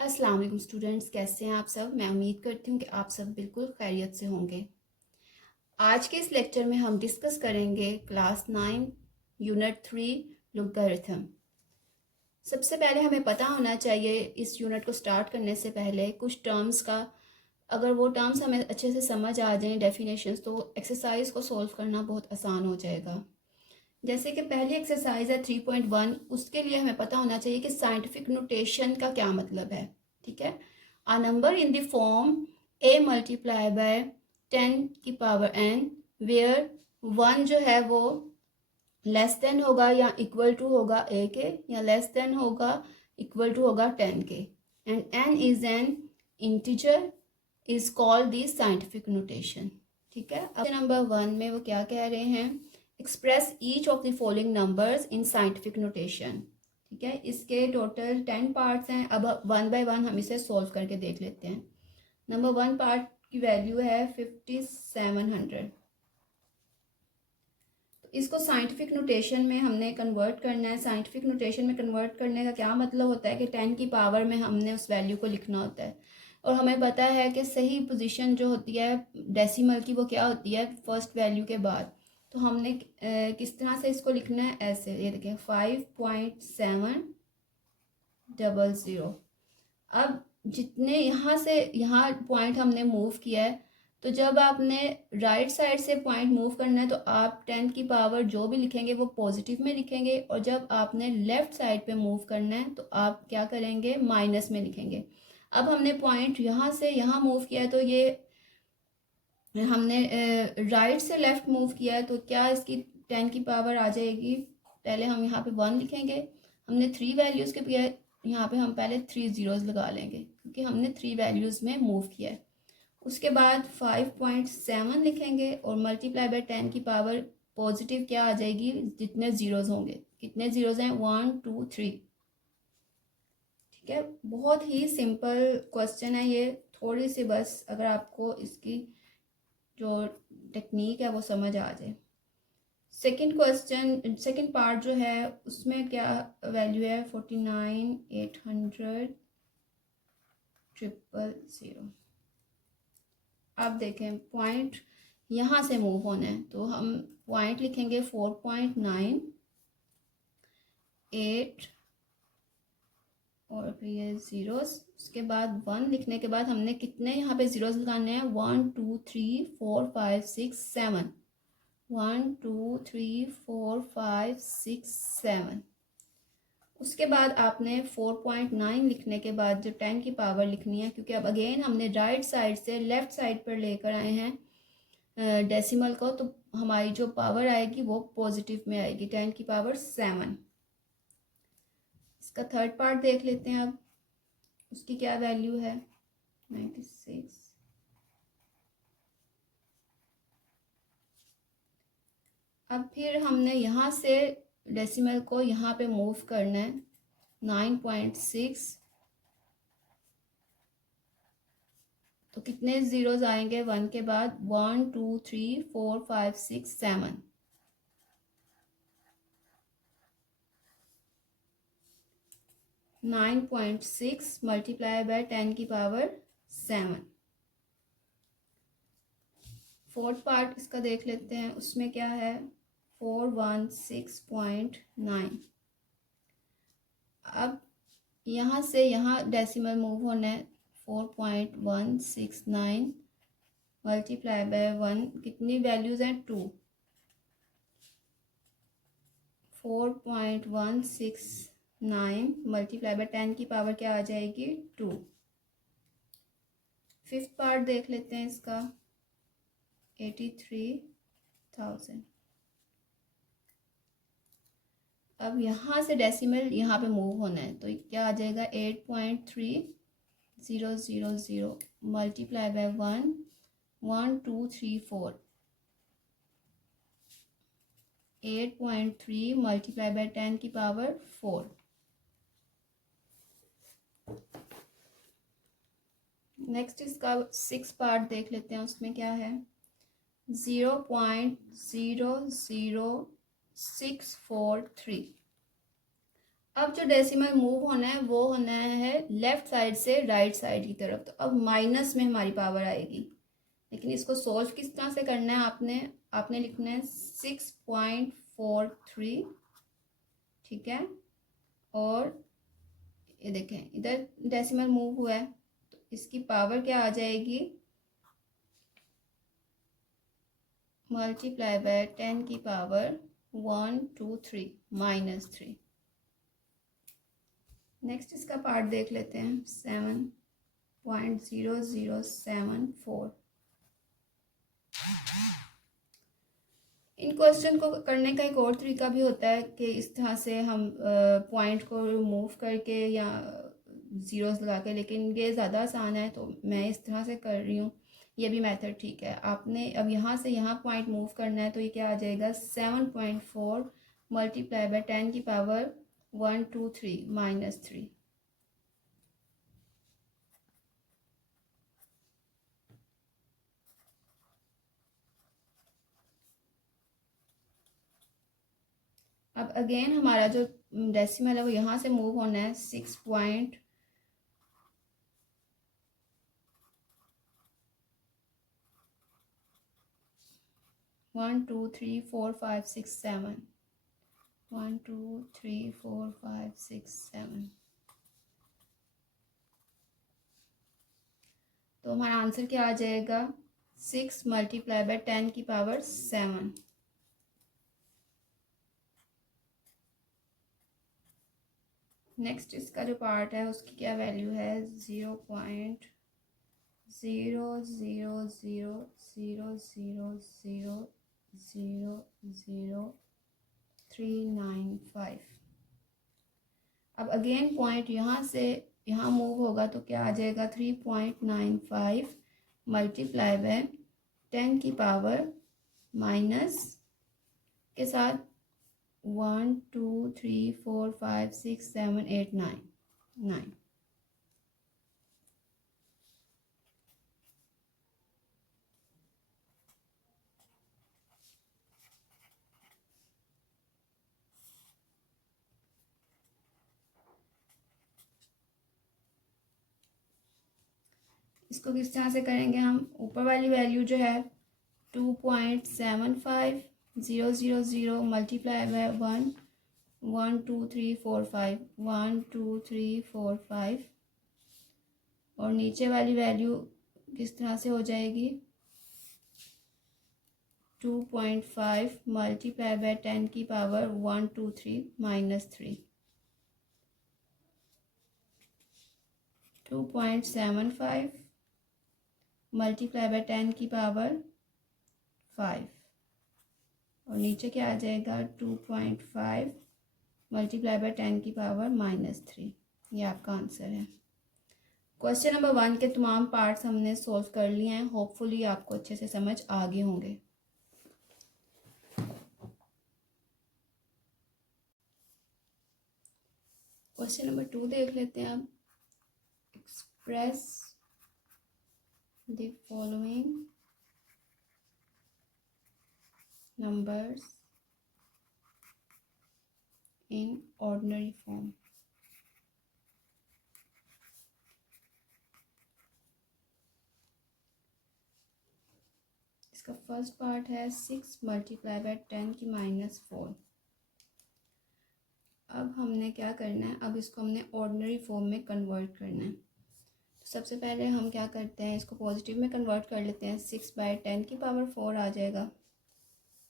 अस्सलाम वालेकुम स्टूडेंट्स, कैसे हैं आप सब। मैं उम्मीद करती हूँ कि आप सब बिल्कुल खैरियत से होंगे। आज के इस लेक्चर में हम डिस्कस करेंगे क्लास 9 यूनिट 3 लॉगरिथम। सबसे पहले हमें पता होना चाहिए इस यूनिट को स्टार्ट करने से पहले कुछ टर्म्स का। अगर वो टर्म्स हमें अच्छे से समझ आ जाएं डेफिनेशंस, तो एक्सरसाइज को सॉल्व करना बहुत आसान हो जाएगा। जैसे कि पहली एक्सरसाइज है 3.1, उसके लिए हमें पता होना चाहिए कि साइंटिफिक नोटेशन का क्या मतलब है। ठीक है, a number in the form a multiply by 10 की पावर n, where 1 जो है वो लेस देन होगा या इक्वल टू होगा a के, या लेस देन होगा इक्वल टू होगा 10 के, and n is an integer is called the scientific notation. ठीक है, अब नंबर 1 में वो क्या कह रहे हैं, express each of the following numbers in scientific notation. ठीक है, इसके टोटल 10 पार्ट्स हैं। अब वन बाय वन हम इसे सॉल्व करके देख लेते हैं। नंबर 1 पार्ट की वैल्यू है 5700। तो इसको साइंटिफिक नोटेशन में हमने कन्वर्ट करना है। साइंटिफिक नोटेशन में कन्वर्ट करने का क्या मतलब होता है कि 10 की पावर में हमने उस वैल्यू को लिखना होता है। और हमें पता है कि सही पोजीशन जो होती है डेसिमल की, वो क्या होती है फर्स्ट वैल्यू के बाद। तो हमने किस तरह से इसको लिखना है, ऐसे, ये देखें 5.700। अब जितने यहाँ से यहाँ पॉइंट हमने मूव किया है, तो जब आपने राइट साइड से पॉइंट मूव करना है तो आप 10 की पावर जो भी लिखेंगे वो पॉजिटिव में लिखेंगे, और जब आपने लेफ्ट साइड पे मूव करना है तो आप क्या करेंगे, माइनस में लिखेंगे। अब हमने पॉइंट यहाँ से यहाँ मूव किया है, तो ये हमने राइट से लेफ्ट मूव किया है, तो क्या इसकी 10 की पावर आ जाएगी। पहले हम यहाँ पे 1 लिखेंगे। हमने 3 वैल्यूज़ के लिए यहाँ पे हम पहले 3 जीरोज़ लगा लेंगे क्योंकि हमने 3 वैल्यूज़ में मूव किया है। उसके बाद 5.7 लिखेंगे और मल्टीप्लाई बाय 10 की पावर पॉजिटिव क्या आ जाएगी, जितने ज़ीरोज़ होंगे। कितने ज़ीरोज़ हैं, 1 2 3। ठीक है, बहुत ही सिंपल क्वेश्चन है ये। थोड़ी सी बस अगर आपको इसकी जो टेक्निक है वो समझ आ जाए। सेकंड क्वेश्चन, सेकंड पार्ट जो है उसमें क्या वैल्यू है, 49,800,000। अब देखें पॉइंट यहाँ से मूव होना है, तो हम पॉइंट लिखेंगे 4.98 और फिर ये ज़ीरोस। उसके बाद 1 लिखने के बाद हमने कितने यहाँ पे ज़ीरोस लगाने हैं, 1 2 3 4 5 6 7। 1 2 3 4 5 6 7। उसके बाद आपने 4.9 लिखने के बाद जो 10 की पावर लिखनी है, क्योंकि अब अगेन हमने राइट साइड से लेफ्ट साइड पर लेकर आए हैं डेसिमल को, तो हमारी जो पावर आएगी वो पॉजिटिव में आएगी, 10 की पावर 7। इसका थर्ड पार्ट देख लेते हैं। अब उसकी क्या वैल्यू है, 96। अब फिर हमने यहाँ से डेसिमल को यहाँ पे मूव करना है, 9.6। तो कितने ज़ीरोज़ आएंगे 1 के बाद, 1 2 3 4 5 6 7। 9.6 मल्टीप्लाई बाय 10 की पावर 7। फोर्थ पार्ट इसका देख लेते हैं, उसमें क्या है, 416.9। अब यहाँ से यहाँ डेसिमल मूव होना है, 4.169 मल्टीप्लाई बाय 1, कितनी वैल्यूज़ हैं, 2। 4.169 मल्टीप्लाई बाय 10 की पावर क्या आ जाएगी, 2। फिफ्थ पार्ट देख लेते हैं इसका, 83,000। अब यहाँ से डेसिमल यहाँ पे मूव होना है, तो क्या आ जाएगा, 8.3000 मल्टीप्लाई बाय 1 1 2 3 4। 8.3 मल्टीप्लाई बाय 10 की पावर 4। नेक्स्ट इसका 6 पार्ट देख लेते हैं, उसमें क्या है, 0.00643। अब जो डेसिमल मूव होना है वो होना है लेफ्ट साइड से राइट साइड की तरफ। तो अब माइनस में हमारी पावर आएगी, लेकिन इसको सोल्व किस तरह से करना है, आपने लिखना है 6.43, ठीक है। और ये देखें इधर डेसिमल मूव हुआ है, तो इसकी पावर क्या आ जाएगी, मल्टीप्लाई बाय 10 की पावर 123 -3। नेक्स्ट इसका पार्ट देख लेते हैं, 7.0074। इन क्वेश्चन को करने का एक और तरीका भी होता है कि इस तरह से हम पॉइंट को मूव करके या ज़ीरोस लगा के, लेकिन ये ज़्यादा आसान है तो मैं इस तरह से कर रही हूँ। ये भी मेथड ठीक है। आपने अब यहाँ से यहाँ पॉइंट मूव करना है, तो ये क्या आ जाएगा, 7.4 मल्टीप्लाई बाय 10 की पावर 123 -3। अब अगेन हमारा जो डेसिमल है वो यहाँ से मूव होना है 6.1 2 3 4 5 6 7 1 2 3 4 5 6 7। तो हमारा आंसर क्या आ जाएगा, 6 मल्टीप्लाई बाय 10 की पावर 7। नेक्स्ट इसका जो पार्ट है उसकी क्या वैल्यू है, 0.0000000395। अब अगेन पॉइंट यहाँ से यहाँ मूव होगा तो क्या आ जाएगा, 3.95 मल्टीप्लाई बाय 10 की पावर माइनस के साथ 1 2 3 4 5 6 7 8 9। इसको किस तरह से करेंगे हम, ऊपर वाली वैल्यू जो है 2.75000 मल्टीप्लाई बाय 1 1 2 3 4 5 1 2 3 4 5, और नीचे वाली वैल्यू किस तरह से हो जाएगी, 2.5 मल्टीप्लाई बाय 10 की पावर 123 -3। 2.75 मल्टीप्लाई बाय 10 की पावर 5, और नीचे क्या आ जाएगा, 2.5 मल्टीप्लाई बाय 10 की पावर -3। ये आपका आंसर है। क्वेश्चन नंबर 1 के तमाम पार्ट्स हमने सॉल्व कर लिए हैं। होपफुली आपको अच्छे से समझ आ गए होंगे। क्वेश्चन नंबर 2 देख लेते हैं अब। Express the following numbers in ordinary form। इसका फर्स्ट पार्ट है 6 मल्टीप्लाई बाय 10 की -4। अब हमने क्या करना है, अब इसको हमने ऑर्डिनरी फॉर्म में कन्वर्ट करना है। तो सबसे पहले हम क्या करते हैं, इसको पॉजिटिव में कन्वर्ट कर लेते हैं, 6/10 की पावर 4 आ जाएगा,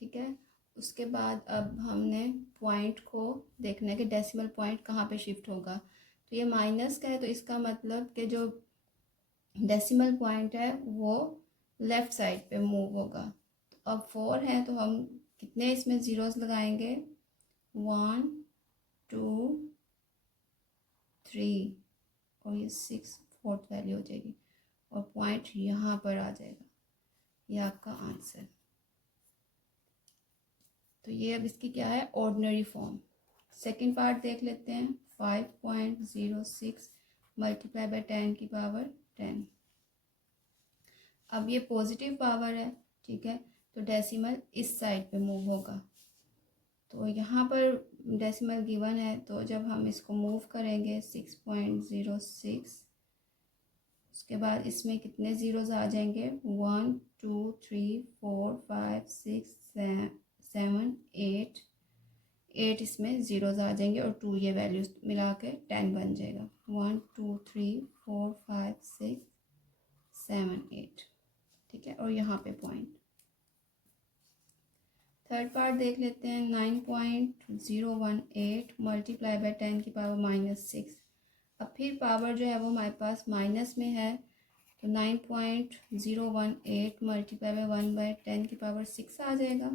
ठीक है। उसके बाद अब हमने पॉइंट को देखना है कि डेसिमल पॉइंट कहाँ पे शिफ्ट होगा। तो ये माइनस का है, तो इसका मतलब कि जो डेसिमल पॉइंट है वो लेफ़्ट साइड पे मूव होगा। तो अब 4 है तो हम कितने इसमें ज़ीरोज़ लगाएंगे, 1 2 3, और ये 6 फोर्थ वैल्यू हो जाएगी, और पॉइंट यहाँ पर आ जाएगा। ये आपका आंसर। तो ये अब इसकी क्या है, ऑर्डिनरी फॉर्म। सेकंड पार्ट देख लेते हैं, 5.06 मल्टीप्लाई बाय 10 की पावर 10। अब ये पॉजिटिव पावर है, ठीक है, तो डेसिमल इस साइड पे मूव होगा। तो यहाँ पर डेसिमल गिवन है, तो जब हम इसको मूव करेंगे 6.06, उसके बाद इसमें कितने ज़ीरोज़ आ जाएंगे, 1 2 3 4 5 6 7 8 इसमें ज़ीरोज़ आ जाएंगे और 2 ये वैल्यूज मिला के 10 बन जाएगा। 1 2 3 4 5 6 7 8, ठीक है। और यहाँ पे पॉइंट। थर्ड पार्ट देख लेते हैं। 9.018 मल्टीप्लाई बाय 10 की पावर -6। अब फिर पावर जो है वो हमारे पास माइनस में है, तो 9.018 मल्टीप्लाई बाय 1/10 की पावर 6 आ जाएगा।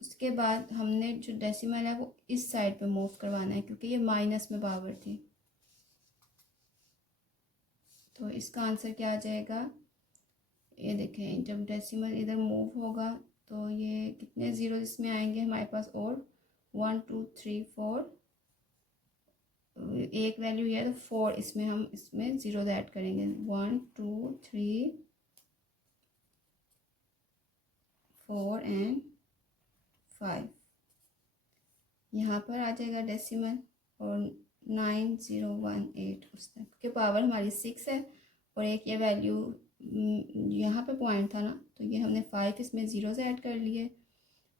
उसके बाद हमने जो डेसिमल है वो इस साइड पे मूव करवाना है, क्योंकि ये माइनस में पावर थी। तो इसका आंसर क्या आ जाएगा, ये देखें, जब डेसिमल इधर मूव होगा तो ये कितने ज़ीरो इसमें आएंगे हमारे पास, और 1 2 3 4, एक वैल्यू है तो 4 इसमें हम इसमें ज़ीरो ऐड करेंगे। 1 2 3 4 एंड 5, यहाँ पर आ जाएगा डेसिमल, और 9018 उस तक के पावर हमारी 6 है, और एक ये वैल्यू यहाँ पे पॉइंट था ना, तो ये हमने 5 इसमें ज़ीरो से ऐड कर लिए,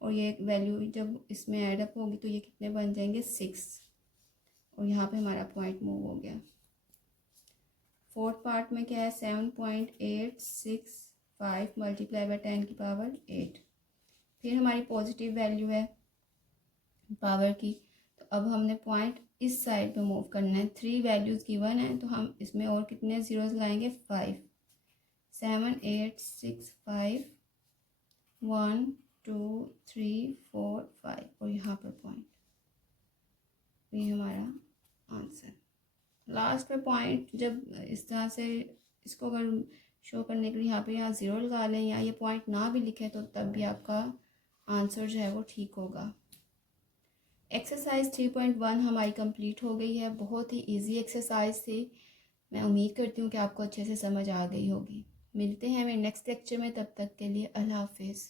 और ये एक वैल्यू जब इसमें ऐड अप होगी तो ये कितने बन जाएंगे, 6, और यहाँ पे हमारा पॉइंट मूव हो गया। फोर्थ पार्ट में क्या है, 7.865 मल्टीप्लाई बाय 10 की पावर 8। फिर हमारी पॉजिटिव वैल्यू है पावर की, तो अब हमने पॉइंट इस साइड पे मूव करना है। 3 वैल्यूज़ गिवन है, तो हम इसमें और कितने ज़ीरोज़ लाएंगे, 5। 7 8 6 5 1 2 3 4 5, और यहाँ पर पॉइंट। ये हमारा आंसर। लास्ट पे पॉइंट जब इस तरह से इसको अगर शो करने के लिए यहाँ ज़ीरो लगा लें, या ये पॉइंट ना भी लिखें, तो तब भी आपका आंसर जो है वो ठीक होगा। एक्सरसाइज 3.1 हमारी कंप्लीट हो गई है। बहुत ही इजी एक्सरसाइज थी। मैं उम्मीद करती हूँ कि आपको अच्छे से समझ आ गई होगी। मिलते हैं हमें नेक्स्ट लेक्चर में, तब तक के लिए अल्लाह हाफिज़।